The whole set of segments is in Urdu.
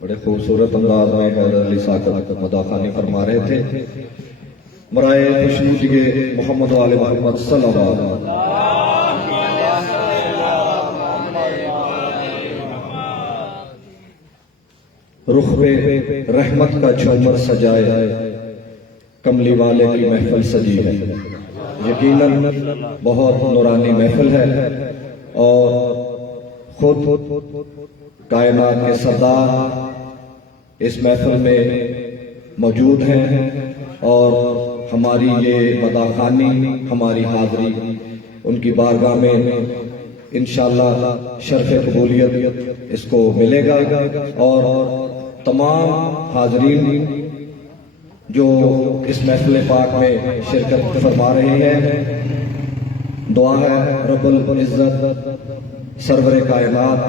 بڑے خوبصورت انداز میں حیدر علی ساکت مداخانی فرما رہے تھے. برائے خوشنودی محمد و آل محمد صلی اللہ علیہ وسلم. رخ پہ رحمت کا جھومر سجائے کملی والے کی محفل سجی ہے. یقیناً بہت نورانی محفل ہے اور خود کائنات کے سردار اس محفل میں موجود ہیں اور ہماری یہ مداخانی، ہماری حاضری ان کی بارگاہ میں انشاءاللہ شرف قبولیت اس کو ملے گا. اور تمام حاضرین جو اس محفل پاک میں شرکت فرما رہے ہیں، دعا ہے رب العزت سرور کائنات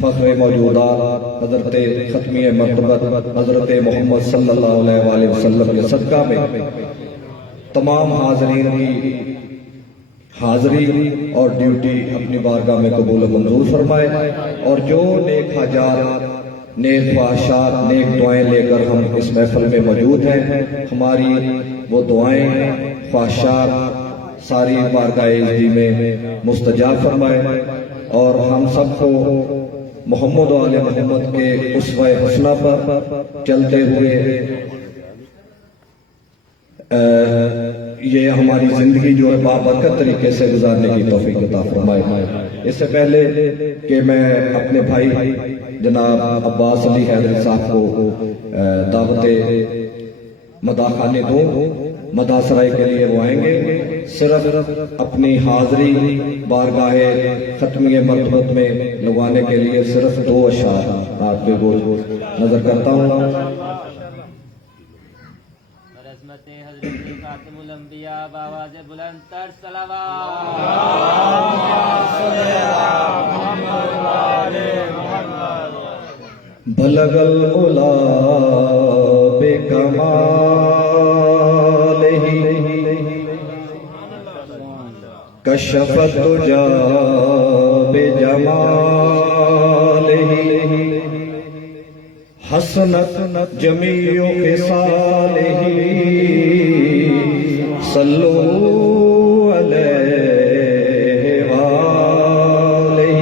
فخر موجودات حضرت ختمی مرتبت حضرت محمد صلی اللہ علیہ وآلہ وسلم کے صدقہ میں تمام حاضرین کی حاضری اور ڈیوٹی اپنی بارگاہ میں قبول و منظور فرمائے، اور جو نیک حاجات، نیک خواہشات، نیک دعائیں لے کر ہم اس محفل میں موجود ہیں، ہماری وہ دعائیں، خواہشات ساری بارگاہ عزی میں مستجاب فرمائے، اور ہم سب کو محمد و آل محمد کے اسوہ حسنہ پر چلتے ہوئے یہ ہماری زندگی جو ہے بابرکت طریقے سے گزارنے کی توفیق عطا فرمائے. اس سے پہلے کہ میں اپنے بھائی جناب عباس علی حیدری صاحب کو دعوت مداخانے دوں، مداح سرائی کے لیے وہ آئیں گے، صرف اپنی حاضری بارگاہ ختمی مرتبت میں لگوانے کے لیے صرف 2 اشعار آپ پہ وہ نظر کرتا ہوں. خاتم الانبیاء بآواز بلند تر صلوات. بلغ العلا بکمالہ کشف الدجی بجمالہ حسنت جمیع خصالہ صلو علیہ وآلہ.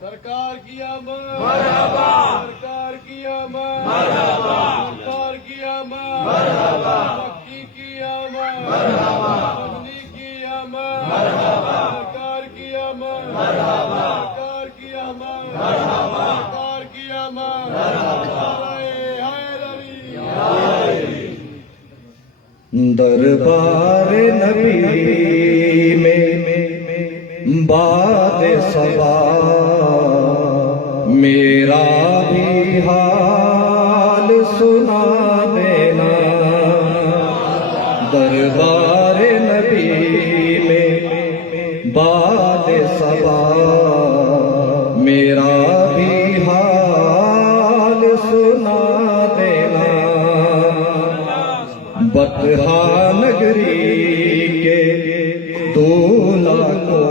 سرکار کی آمد مرحبا، سرکار کی آمد مرحبا، سرکار کی آمد مرحبا، مکی کی آمد مرحبا، مدنی کی آمد مرحبا، سرکار کی آمد مرحبا، سرکار کی آمد مرحبا، سرکار کی آمد مرحبا. دربار نبی میں باد صبا میرا بھی حال سنا دینا. دربار نبی میں باد صبا میرا بھی حال سنا دینا. بطحا نگری کے دولہ کو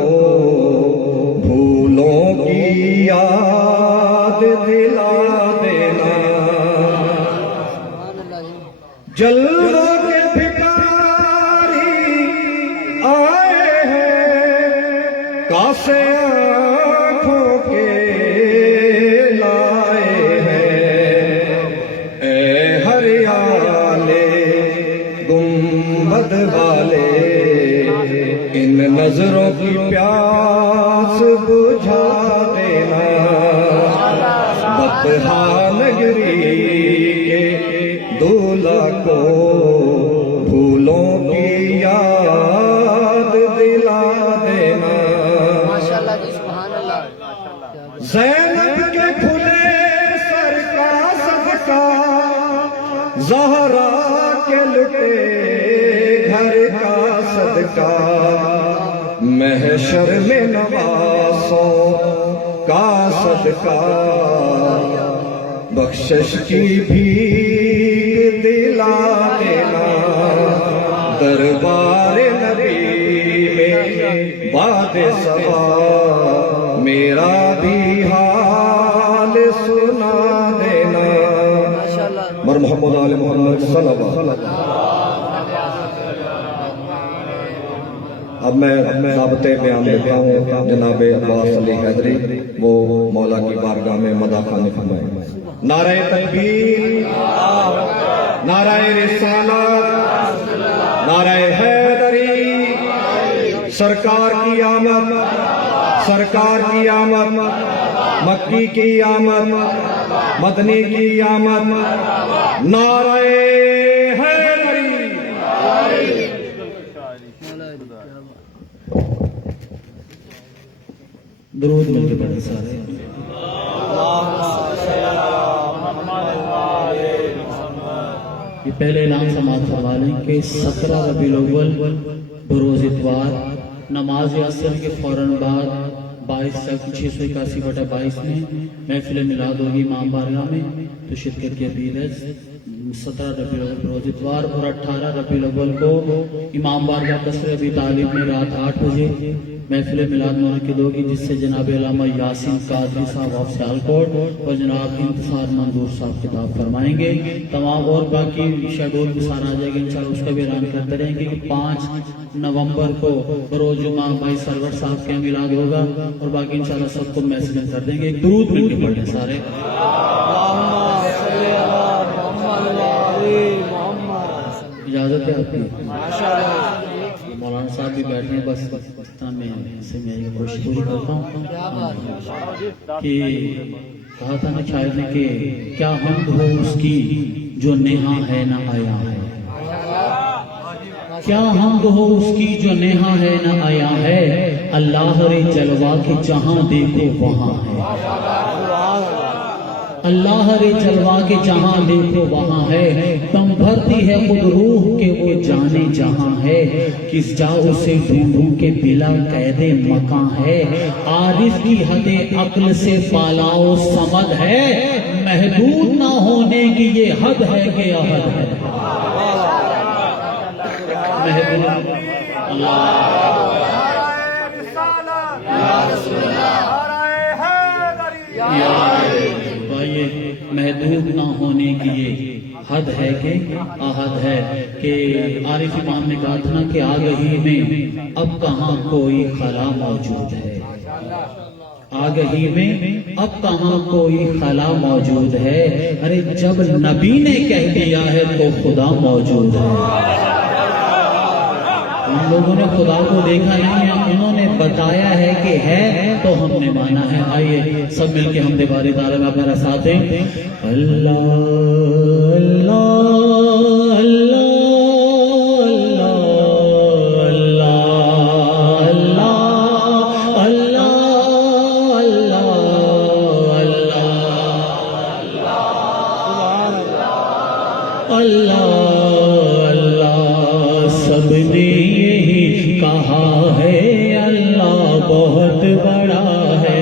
بھولوں کی یاد دلا دینا. جلوہ کے بھکاری آئے ہیں کاسے آنکھوں کے لائے ہیں. اے ہریالے گنبد والے ان نظروں کی پیاس بجھا دینا. بطحا نگری کے دولہ کو پھولوں کی یاد دلا دینا. زینب کے کھلے سر کا صدقہ، زہرا کے لٹے گھر کا صدقہ، محشر میں نواسوں کا صدقہ، بخشش کی بھیک دلا دینا. دربار نبی میں بعد سبا میرا بھی حال سنا دینا. مر محمد آل محمد صلی اللہ علیہ وسلم. اب میں ضابطے بیان دیتا ہوں. جناب عباس علی حیدری وہ مولا کی بارگاہ میں مداح خوانی فرمائیں. نعرہ تکبیر، نعرہ رسالت، نعرہ حیدری. سرکار کی آمد، سرکار کی آمد، مکی کی آمد، مدنی کی آمد. نعرہ حیدری. درود مل کے پڑھیں سارے. یہ پہلے اعلان سماعت فرما لیں کہ 17 ربیع الاول بروز اتوار نماز عصر کے فوراً بعد 22/681/22 میں محفل میلاد ہوگی امام بارگاہ میں. تو شرکت کی اپیل ہے. 17 ربیع الاول بروز اتوار اور 18 ربیع الاول کو امام بارگاہ قصر ابی طالب میں رات 8 بجے محفل میلاد منعقد ہوگی، جس سے جناب علامہ یاسین قادری صاحب آف سیالکوٹ اور جناب انتصار منظور صاحب خطاب فرمائیں گے. تمام اور باقی شیڈول بھی سارا آ جائے گا انشاءاللہ. اس کا بھی اعلان کرتے رہیں گے کہ 5 نومبر کو بروز جمعہ بھائی سرور صاحب کے میلاد ہوگا اور باقی انشاءاللہ سب کو میسج کر دیں گے. ایک درود مل کے پڑھ لیں سارے. اجازت ہے آپ کی؟ مولانا صاحب بھی بیٹھے ہیں. بس اتنا میں سے میں کوشش پوری کرتا ہوں کہ کہا تھا نا شاعر نے کہ کیا حمد ہو اس کی جو نہا ہے نہ آیا ہے. کیا حمد ہو اس کی جو نہا ہے نہ آیا ہے. اللہ رے جلوہ کے جہاں دیکھو وہاں ہے. اللہ رے جلوہ کے جہاں دیکھو وہاں ہے. تم بھرتی ہے خود روح کے وہ جانے جہاں ہے. کس جا اسے ڈھونڈوں کے بلا قید مکاں ہے. عارف کی حد عقل سے بالا و سمد ہے. محدود نہ ہونے کی یہ حد ہے کہ احد ہے. محدود اللہ محدود نہ ہونے کی یہ حد ہے کہ احد ہے. کہ عارف امام نے کہا تھا نا کہ آگہی میں اب کہاں کوئی خلا موجود ہے. آگہی میں اب کہاں کوئی خلا موجود ہے. ارے جب نبی نے کہہ دیا ہے تو خدا موجود ہے. ہم لوگوں نے خدا کو دیکھا نہیں ہے، انہوں نے بتایا ہے کہ ہے تو ہم نے مانا ہے. آئیے سب مل کے ہم باری تعالیٰ میں میرا ساتھ دیں. اللہ اللہ اللہ اللہ اللہ اللہ اللہ. سب نے یہی کہا ہے اللہ بہت بڑا ہے.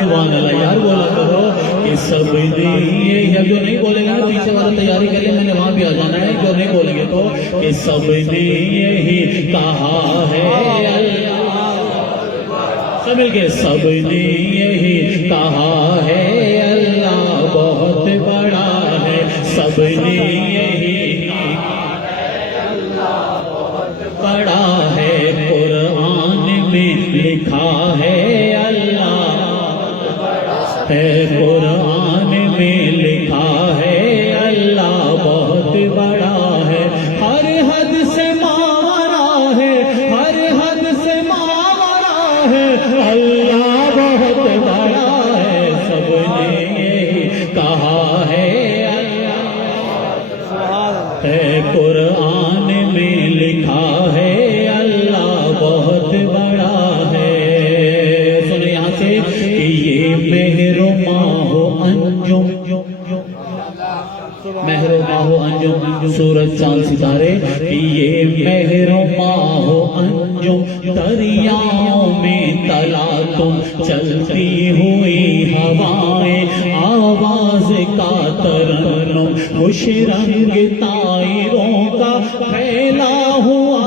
سبحان اللہ یار بولا کرو کہ سب نے یہی. جو نہیں بولے گا نا پیچھے والا تیاری کریے، میں نے وہاں بھی آ جانا ہے. جو نہیں بولیں گے تو کہ سب نے یہی کہا ہے اللہ. سب مل کے سب نے یہی کہا ہے اللہ بہت بڑا ہے. سب نے یہی بڑا ہے. قرآن میں لکھا ہے اللہ ہے. قرآن میں لکھا ہے اللہ بہت بڑا ہے. ہر حد سے ماورا ہے، ہر حد سے ماورا ہے. اللہ بہت بڑا ہے. سب نے یہی کہا ہے اللہ ہے. قرآن میں لکھا ہے اللہ بہت بڑا ہے. سنیں یہاں سے کہ یہ مہر و ماہ و انجم، مہر و ماہ و انجم سورج چاند ستارے. کہ یہ مہر و ماہ و انجم دریاؤں میں تلا تم چلتی ہوئی ہوائیں. آواز کا ترنم خوش رنگ طائروں کا پھیلا ہوا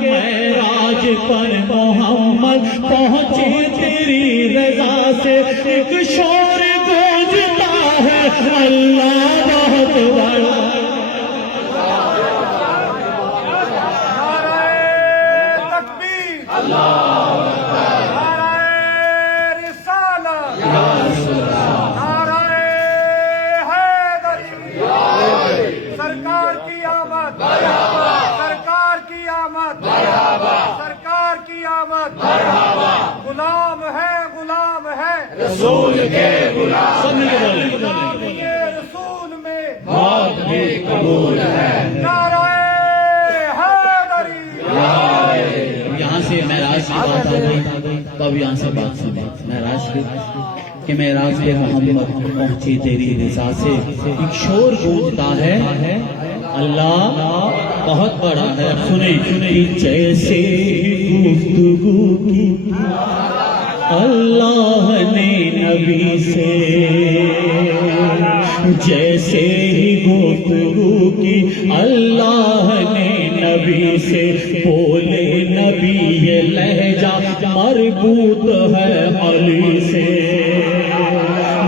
معراج پر محمد پہنچے تیری رضا سے، ایک شور گونجتا ہے اللہ بہت بڑا۔ سرکار کی آمد، سرکار کی آمد، سرکار کی آمد، غلام ہے رسول کے غلام، سب مل کے بولیں، غلام کے رسول میں موت بھی قبول ہے۔ نعرہ حیدری۔ یہاں سے معراج کی بات آ گئی، تب یہاں سے بات سنیں معراج کی، کہ معراج پہ محمد پہنچی تیری رضا سے، ایک شور گونجتا ہے اللہ بہت بڑا ہے۔ سنیں جیسے گفتگو کی اللہ نے نبی سے، جیسے ہی گفتگو کی اللہ نے نبی سے، بولے نبی یہ لہجہ مربوط ہے علی سے،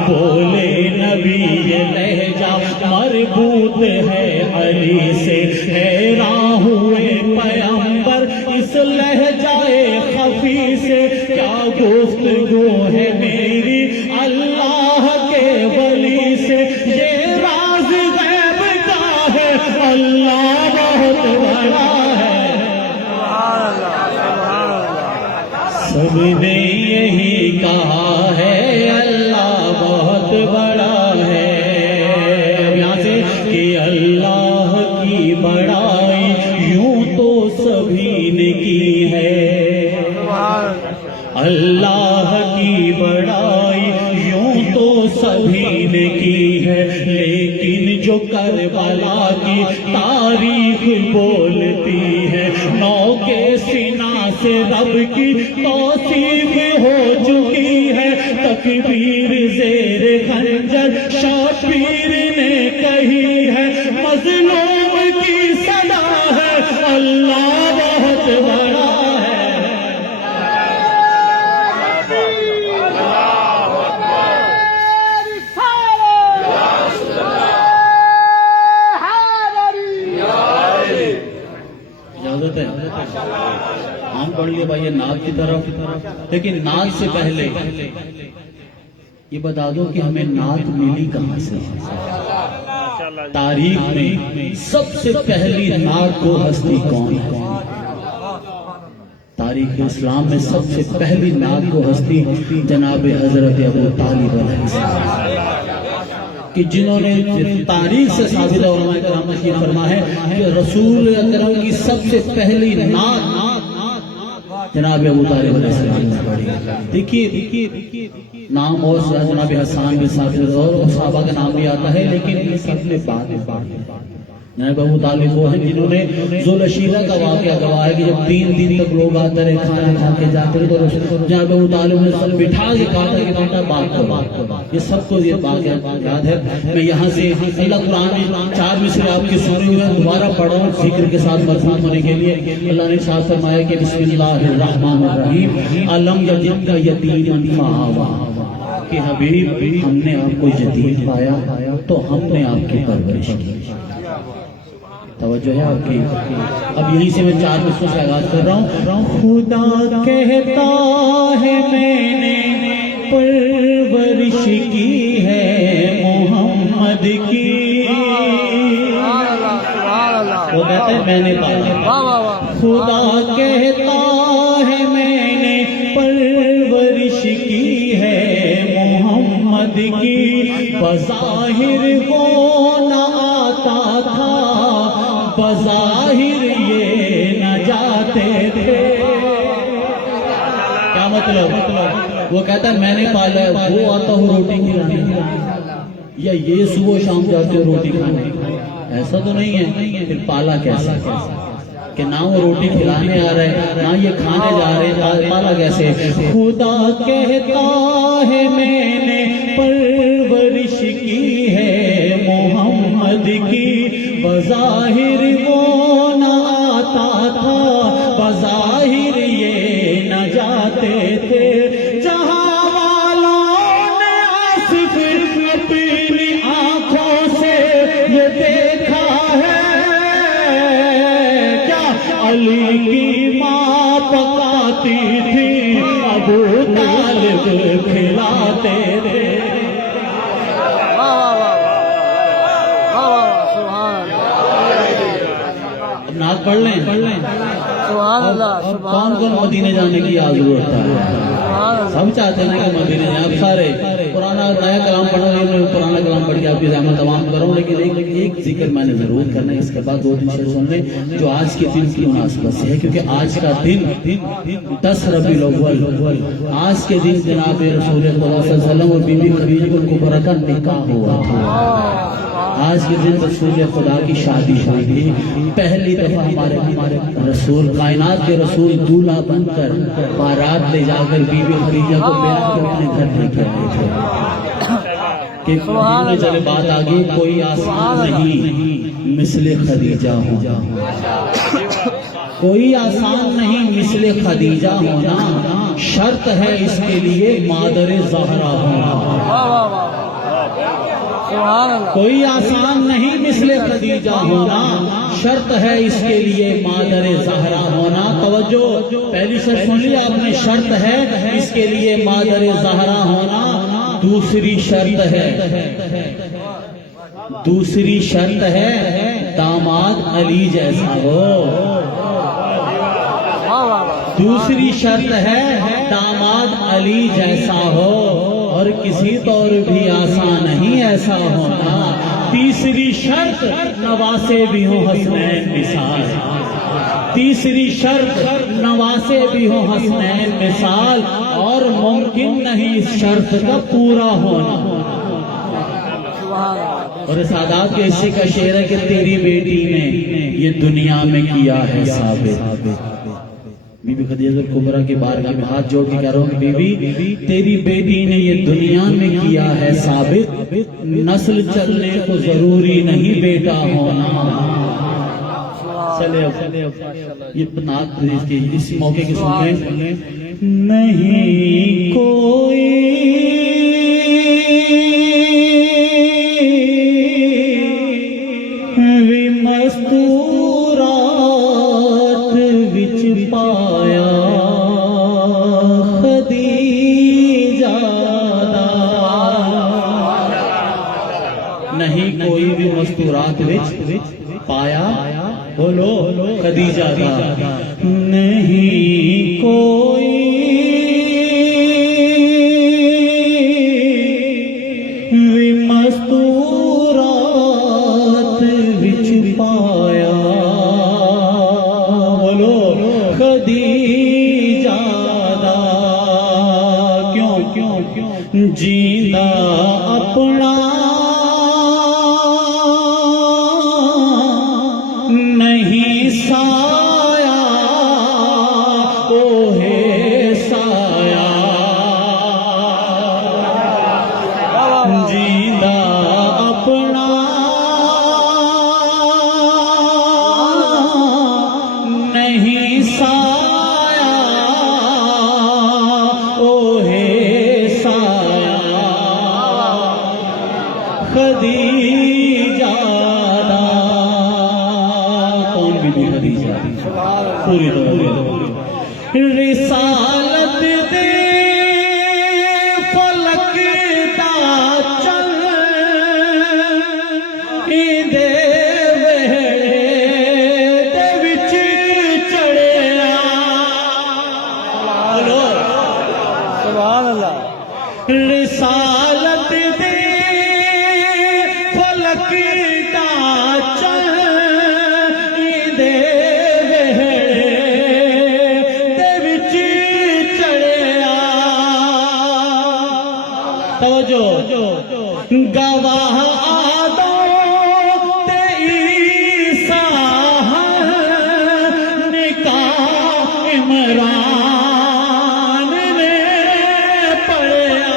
بولے نبی یہ لہجہ مربوط ہے علی سے، حیران ہوئے پیغمبر اس لہجہ خفی سے، کیا گفتگو ہے میری اللہ کے ولی سے، یہ راز غیب کا ہے اللہ بہت بڑا ہے۔ سب نے یہی کہا ہے اللہ بہت بڑا ہے، یہاں سے کہ اللہ کی بڑائی یوں تو سبھی نے کی ہے، اللہ کی بڑائی یوں تو سبھی نے کی ہے، لیکن جو کربلا کی تاریخ بولتی ہے، نو کے سینہ سے رب کی توصیف ہو چکی ہے، تکبیر زیر خنجر شبیر نے کہی ہے، مظلوم کی صدا ہے اللہ بہت بڑا ہے۔ اجازت ہے ہم پڑھ لیے بھائی نعت کی طرف، لیکن نعت سے پہلے یہ بتا دو کہ ہمیں نعت ملی کہاں سے؟ تاریخ میں سب سے پہلی نعت کو ہستی کون ہے؟ تاریخ اسلام میں سب سے پہلی نعت کو ہستی جناب حضرت ابو طالب علیہ السلام، کہ جنہوں نے تاریخ سے ثابت ہے، علماء کرام نے یہ فرمایا ہے کہ رسول اکرم کی سب سے پہلی نعت جناب ابو طالب علیہ السلام نے پڑھی۔ دیکھیے نام اور جناب حسان بن ثابت اور صحابہ کا نام بھی آتا ہے، لیکن یہ سب نے بعد میں جناب ابو طالب وہ ہیں جنہوں نے ذوالعشیرہ کا واقعہ گواہ ہے کہ جب 3 دن تک لوگ آتے رہے کھانا کھا کے جاتے رہے تو جناب ابو طالب نے سب بٹھا کے کہا تھا کہ بیٹا بات کرو، یہ سب کو یہ واقعہ یاد ہے۔ میں یہاں سے اللہ قرآن میں 4 مصرے آپ کی سنے ہوئے دوبارہ پڑھا ہوں ذکر کے ساتھ مرفوع ہونے کے لیے۔ اللہ نے ساتھ فرمایا کہ بسم اللہ الرحمن الرحیم، علم یجدک یتیما فآویٰ، کہ حبیب ہم نے آپ کو یتیم پایا تو ہم نے آپ کی پرورش کی۔ توجہ ہے آپ کی۔ اب یہیں سے میں 4 مصروں سے آغاز کر رہا ہوں۔ خدا کہتا ہے میں نے پرورش کی ہے محمد کی، وہ کہتا ہے میں نے پایا، خدا کہتا ہے میں نے پرورش کی ہے محمد کی، بظاہر وہ نہ آتا تھا بظاہر یہ نہ جاتے تھے۔ کیا مطلب؟ وہ کہتا ہے میں نے پالا ہے، وہ آتا ہوں روٹی کھلانے، یا یہ صبح شام جاتے ہو روٹی کھانے، ایسا تو نہیں ہے، پھر پالا کیسے؟ کہ نہ وہ روٹی کھلانے آ رہے نہ یہ کھانے جا رہے، پالا کیسے؟ خدا کہتا ہے میں نے پرورش کی ہے محمد کی، بظاہر وہ نہ آتا تھا جاتے تھے جہاں والوں نے آصف اپنی آنکھوں سے یہ دیکھا ہے کیا علی کی ماں پکاتی تھی ابو طالب کھلاتے تھے نعت پڑھ لیں کون کون مدینے جانے کی آرزو رکھتا ہے سب چاہتے ہیں کہ مدینے جائیں آپ سارے پرانا نیا کلام پڑھو پرانا کلام پڑھ کے آپ کی زحمت تمام کروں لیکن ایک ذکر میں نے ضرور کرنا ہے اس کے بعد 2-3 شعر سن لیں جو آج کے دن کی مناسبت سے ہے کیونکہ آج کا دن 10 ربیع الاول آج کے دن جناب رسول خدا صلی اللہ علیہ وسلم اور بی بی خدیجہ الکبریٰ کا نکاح ہوا تھا آج کے دن رسول خدا کی شادی ہوئی تھی پہلی دفعہ ہمارے رسول کائنات کے رسول دولہا بن کر بارات لے جا کر بی بی خدیجہ کو بیعت کر اپنے گھر لے کے آئے تھے کہ چلے بات آگے کوئی آسان نہیں مثل خدیجہ ہونا کوئی آسان نہیں مثل خدیجہ ہونا شرط ہے اس کے لیے مادر زہرا ہونا کوئی آسان نہیں مثل خدیجہ ہونا شرط ہے اس کے لیے مادر زہرا ہونا توجہ پہلی شرط سن لی آپ نے شرط ہے اس کے لیے مادر زہرا ہونا دوسری شرط ہے داماد علی جیسا ہو دوسری شرط ہے داماد علی جیسا ہو اور کسی طور بھی آسان نہیں ایسا ہونا تیسری شرط نواسے بھی ہوں حسنین مثال تیسری شرط نواسے بھی ہوں حسنین مثال اور ممکن نہیں اس شرط کا پورا ہونا اور سادات کے حصے کا شعر ہے کہ تیری بیٹی نے یہ دنیا میں کیا ہے ثابت بی بی خدیجہ الکبریٰ کی بارگاہ میں ہاتھ جوڑ کے کہہ رہا ہوں کہ بی بی تیری بیٹی نے یہ دنیا میں کیا ہے ثابت نسل چلنے کو ضروری نہیں بیٹا ہونا چلے اب یہ نعت اس موقع کی سن لیں نہیں کوئی مستورات وچ پایا خدیجہ نہیں کوئی بھی مستورات وچ پایا بولو خدیجہ نہیں کوئی مستورات وچ پایا بولو خدیجہ کیوں جینا اپنا نہیں سایہ اوہے سایہ جینا اپنا نہیں سایہ اوہے سایہ خدیجہ پوری رسالت دے فلک دا چل دے ویڑے دے وچ چڑھیا سبحان اللہ رسالت دے فلک دا چل دے گواہ آدم تے عیسیٰ نکاح عمران نے پڑھیا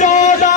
14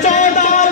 14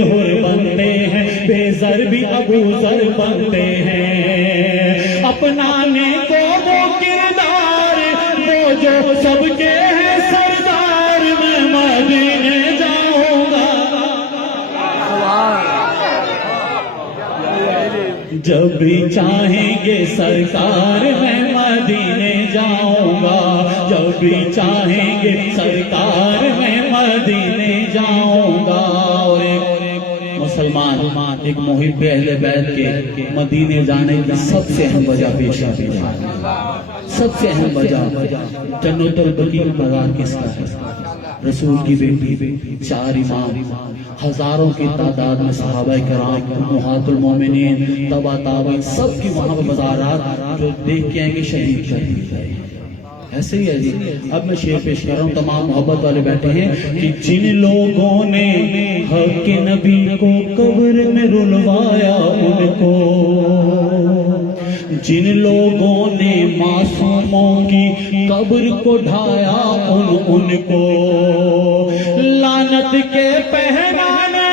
ہر بنتے ہیں، بے زر بھی ابو ذر بنتے ہیں، اپنانے کو وہ کردار وہ جو سب کے ہیں سردار، میں مدینے جاؤں گا جب بھی چاہیں گے سرکار، میں مدینے جاؤں گا جب بھی چاہیں گے سرکار، میں مدینے جاؤں گا۔ اور ایک مسلمان ایک محب اہل بیت کے مدینے جانے کی سب سے اہم وجہ پیش آتی ہے، سب سے اہم وجہ جنت البقیع مزار کس کا ہے؟ رسول کی بیٹی، چار امام، ہزاروں کی تعداد میں صحابہ کرام، امہات المومنین، تبع تابعین، سب کی وہاں پہ مزارات جو دیکھ کے آئیں گے شہید کر دی جائے۔ ایسے ہی ہے جی۔ اب میں شعر پیش کر رہا ہوں، تمام محبت والے بیٹھے ہیں کہ جن لوگوں نے حق کے نبی کو قبر میں رلوایا ان کو، جن لوگوں نے معصوموں کی قبر کو ڈھایا ان کو، لعنت کے پہنانے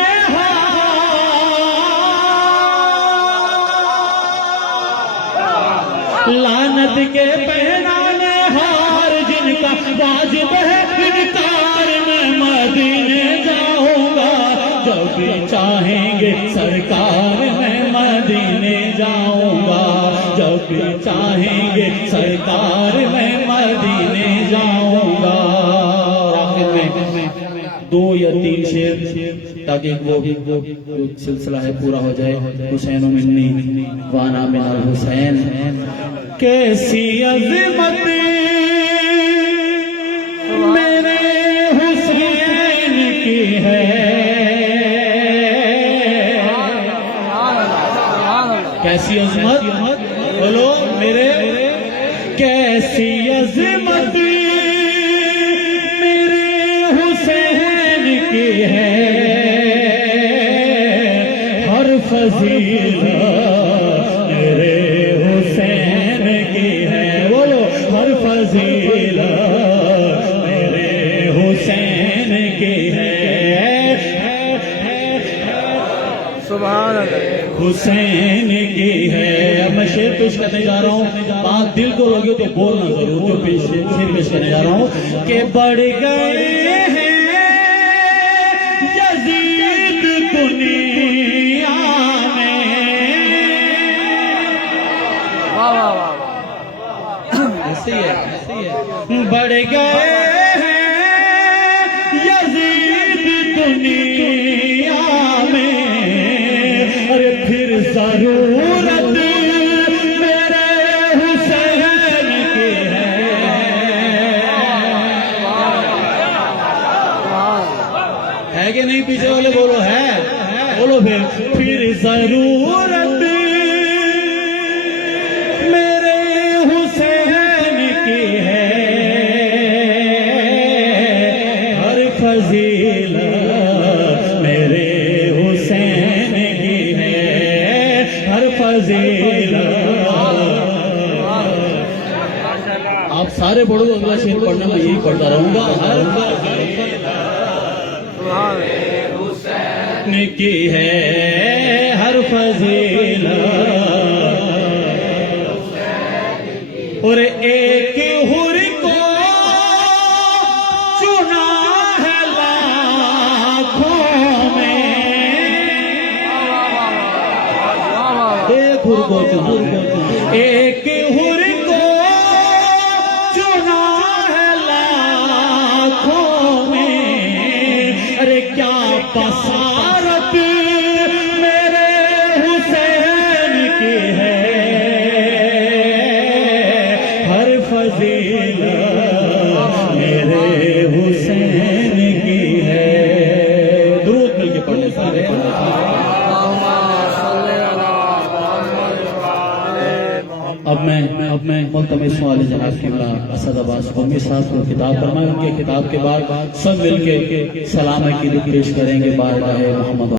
لعنت کے پہنانے ہار، جن کا واجب ہے انکار، میں مدینے جاؤں گا جب بھی چاہیں گے سرکار، میں مدینے جاؤں گا جب بھی چاہیں گے سرکار، میں مدینے جاؤں گا۔ آخر میں دو یا تین شعر تاکہ وہ سلسلہ ہے پورا ہو جائے۔ حسین منی وانا من الحسین، کیسی عظمت میرے حسین کی ہے، کیسی عظمت بولو میرے، کیسی عظمت میرے حسین کی ہے، ہر فضیلت میرے حسین کی ہے، بولو ہر فضیلت میرے حسین کی ہے، سبحان اللہ، حسین کی ہے۔ اب میں شعر پیش کرنے جا رہا ہوں، بات دل کو لگے تو بولنا ضرور، جو شعر پیش کرنے جا رہا ہوں کہ بڑھ گئے ہیں یزید دنیا میں، ایسے ہے، بڑھ گئے ہیں یزید دنیا میں، ارے پھر ضرورت میرے حسین کی ہے کہ نہیں؟ پیچھے والے بولو ہے، بولو پھر ضرورت میرے حسین کی ہے، ہر فضیلت میرے حسین کی ہے، ہر فضیلت۔ آپ سارے پڑھو، اگلا شعر پڑھنا میں یہی پڑھتا رہوں گا، ہر حسین کی ہے، ہر فضیلت، اور ایک حر کو چنا ہے لاکھوں میں، ایک حر کو چنا، ایک حر کو چنا ہے لاکھوں میں، ارے کیا بصارت میرے حسین کی ہے، ہر فضیلت میرے حسین کی ہے۔ درود مل کے پڑھنے سارے اب میں ملتمس والے جناب قبلہ اسد عباس قومی صاحب کو خطاب فرمائیں، ان کے خطاب کے بعد سب مل کے سلام کی پیش کریں گے بارگاہ محمد